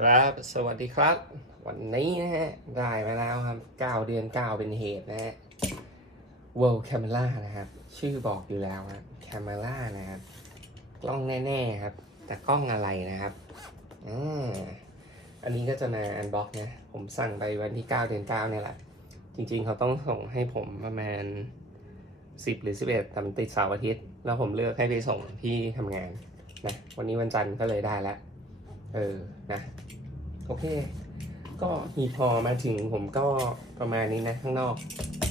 ครับ สวัสดีครับ วันนี้นะฮะ ได้มาแล้วครับ 9 เดือน 9 เป็นเหตุนะฮะ World Camera นะครับ ชื่อบอกอยู่แล้วนะ Camera นะครับ กล้องแน่ๆครับ แต่กล้องอะไรนะครับอ่าอันนี้ก็จะมาอันบ็อกนะ ผมสั่งไปวันที่ 9 เดือน 9 เนี่ยแหละ จริงๆ เขาต้องส่งให้ผมประมาณ 10 หรือ 11 แต่มันติดเสาร์อาทิตย์ แล้วผมเลือกให้ไปส่งที่ทำงานนะ วันนี้วันจันทร์ก็เลยได้แล้ว เออนะโอเค ก็มีพอมาถึงผมก็ประมาณนี้นะข้างนอก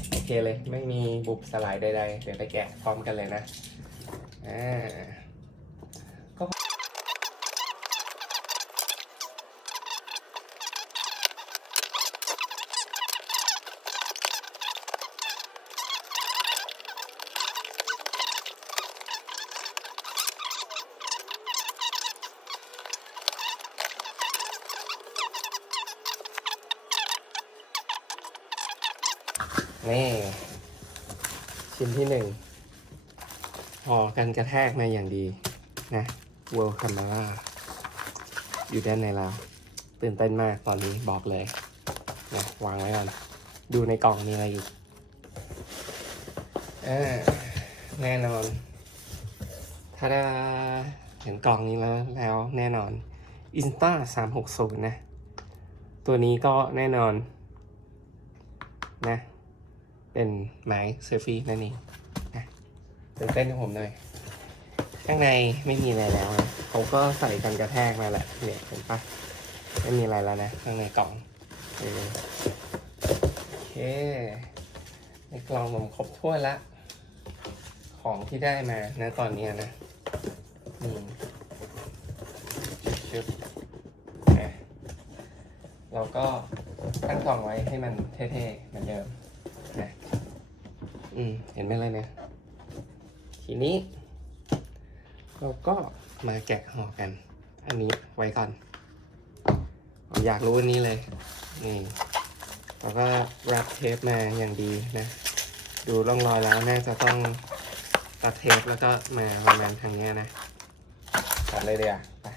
โอเคเลย ไม่มีบุบสลายใดๆ เดี๋ยวไปแกะพร้อมกันเลยนะอ่า นี่ชิ้นที่หนึ่งห่อกันกระแทกมาอย่างดีนะ World Camera อยู่ด้านในแล้วตื่นเต้นมากตอนนี้บอกเลยนะวางไว้ก่อน ดูในกล่องมีอะไรอีกอ่แน่นอนถ้าได้เห็นกล่องนี้แล้วแล้วแน่นอน Insta 360 นะ ตัวนี้ก็แน่นอนนะ เป็นไม้เซลฟี่นั่นเองนะตื่นเต้นกับผมหน่อย ข้างในไม่มีอะไรแล้วนะเขาก็ใส่กันกระแทกมาแหละเนี่ยเห็นปะไม่มีอะไรแล้วนะ ข้างในกล่องโอเค ในกล่องผมครบถ้วนละ ของที่ได้มานะตอนนี้นะนี่ชึบเราก็ตั้งกล่องไว้ให้มันเท่ๆเหมือนเดิม อืม เห็นไหมเลยเนี่ย ทีนี้ เราก็มาแกะห่อกัน อันนี้ไว้ก่อน อยากรู้อันนี้เลย นี่เราก็รับเทปมาอย่างดีนะ ดูร่องรอยแล้วน่าจะต้องตัดเทปแล้วก็มาประมาณทางเนี้ยนะตัดเลยเดียวไป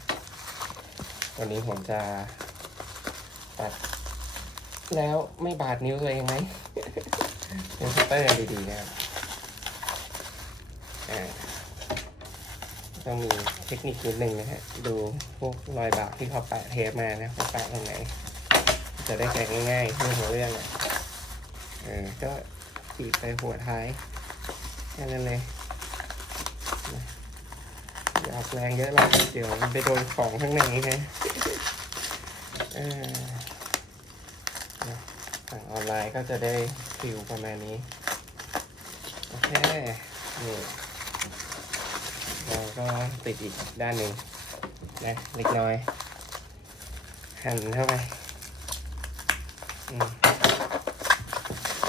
วันนี้ผมจะตัดแล้วไม่บาดนิ้วตัวเองไหม เป็นคัตเตอร์ดีๆนะครับต้องมีเทคนิคนิดนึงนะฮะ ดูพวกรอยบากที่เขาแปะเทปมานะเขาแปะตรงไหน จะได้แกะง่ายๆเรื่องของเรื่องอะเออก็ปีกไปหัวท้ายแค่นั้นเลยอย่าออกแรงเยอะหรอกเดี๋ยวมันไปโดนของข้างในไงเออ สั่งออนไลน์ก็จะได้ฟิลประมาณนี้ โอเค นี่เราก็ติดอีกด้านหนึ่งนะเล็กน้อย หั่นเข้าไปอืม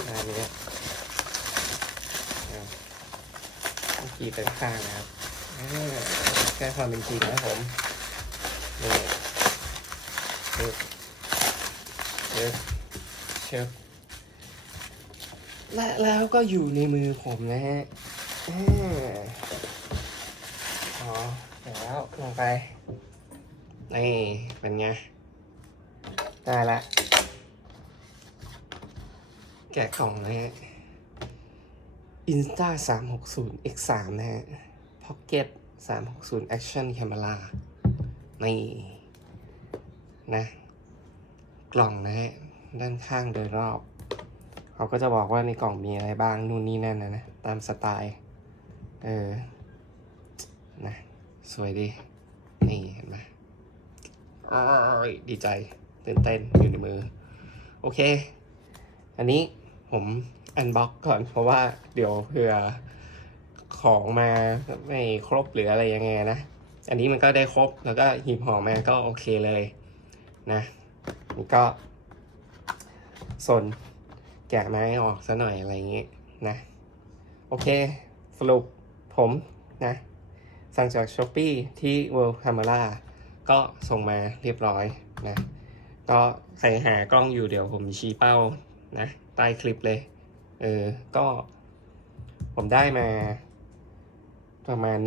ด้านนี้เอาเมื่อกี้เป็นข้างนะครับแก้ความเป็นจริงนะผมนี่เชิบเชิบ เชฟและแล้วก็อยู่ในมือผมนะฮะอ๋อแล้วลงไป นี่เป็นไง ได้ละ แกะกล่องนะฮะ Insta 360 X3 นะฮะ Pocket 360 Action Camera นี่ นะ กล่องนะฮะ ด้านข้างโดยรอบ เขาก็จะบอกว่าในกล่องมีอะไรบ้างนู่นนี่นั่นนะนะ ตามสไตล์ เออ นะ สวยดี นี่เห็นไหมอ้อยดีใจตื่นเต้นอยู่ในมือ โอเค อันนี้ผมอันบ็อกก่อนเพราะว่าเดี๋ยวเผื่อของมาไม่ครบหรืออะไรยังไงนะ อันนี้มันก็ได้ครบแล้วก็หีบห่อมาก็โอเคเลยนะมันก็ สนแกะไม้ออกซะหน่อยอะไรอย่างงี้นะ โอเค สรุปผมนะ สั่งจาก s h อ p e e ที่ World Camera ก็ส่งมาเรียบร้อยนะ ก็ใครหากล้องอยู่เดี๋ยวผมชี้เป้านะใต้คลิปเลย เออ ก็ผมได้มา ประมาณ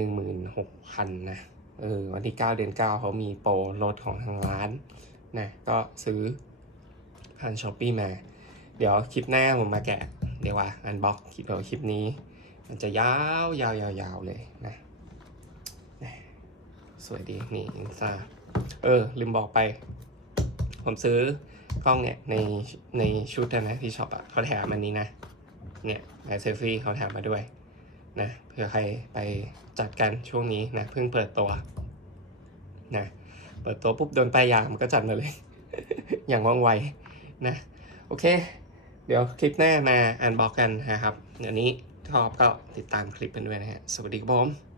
16,000 นะ เออ วันที่ 9 เดือน 9 เขามีโปรลดของทางร้านนะ ก็ซื้อ ผ่านช้อปปีมา เดี๋ยวคลิปหน้าผมมาแกะ เดี๋ยวว่าอันบ็อกคลิปเดี๋ยวคลิปนี้ มันจะยาวยาวยาวยาวเลยนะสวยดีนี่อินซาเออ ลืมบอกไป ผมซื้อกล้องเนี่ยในในชุดนะที่ช็อปอะเขาแถมอันนี้นะ เนี่ยไอเซลฟี่เขาแถมมาด้วยนะเผื่อใครไปจัดกันช่วงนี้นะเพิ่งเปิดตัวนะเปิดตัวปุ๊บโดนป้ายยามันก็จัดมาเลย อย่างว่องไว นะโอเค เดี๋ยวคลิปหน้ามาอ่านบอกกันนะครับ เดี๋ยวนี้ชอบก็ติดตามคลิปกันด้วยนะฮะ สวัสดีครับผม